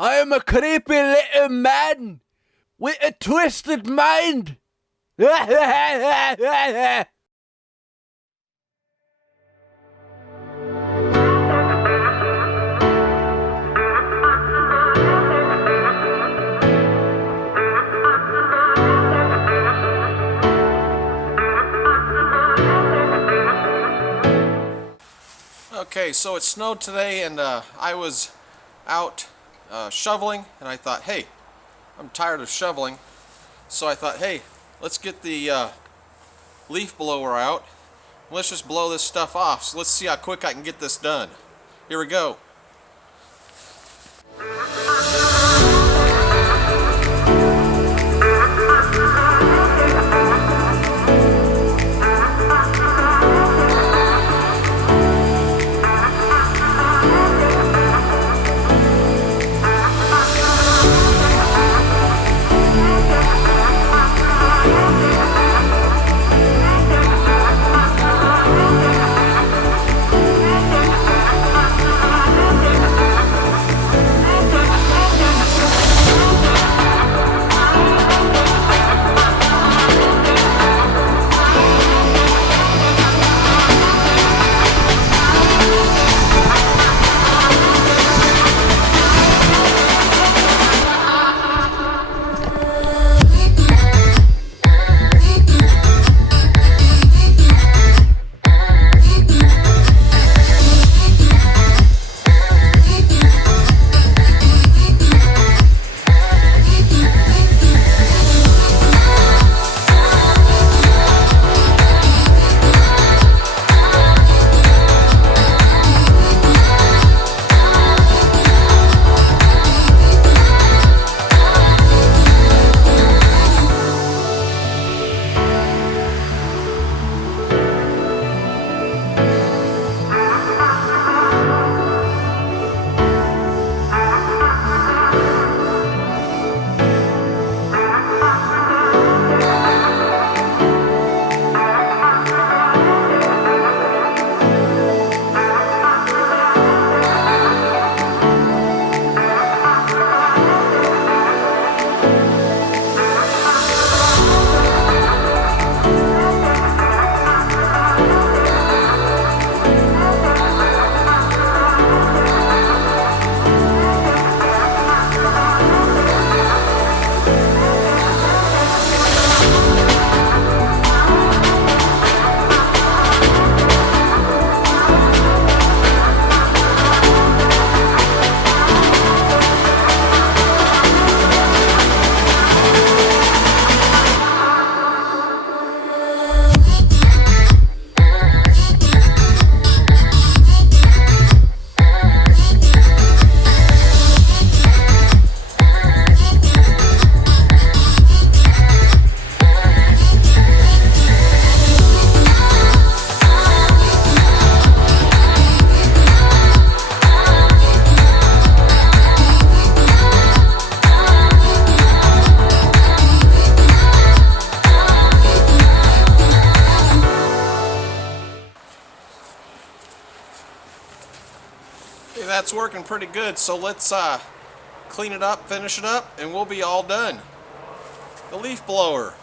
I am a creepy little man with a twisted mind. Okay, so it snowed today, and I was out shoveling, and I thought, hey, I'm tired of shoveling, so I thought, hey, let's get the leaf blower out. Let's just blow this stuff off. So let's see how quick I can get this done. Here we go. Okay, that's working pretty good, so let's clean it up, finish it up, and we'll be all done. The leaf blower.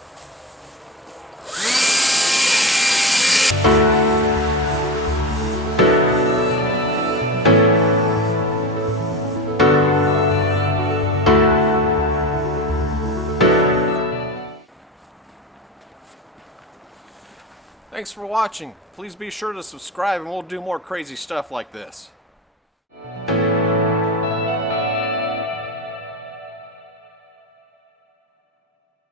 Thanks for watching. Please be sure to subscribe, and we'll do more crazy stuff like this.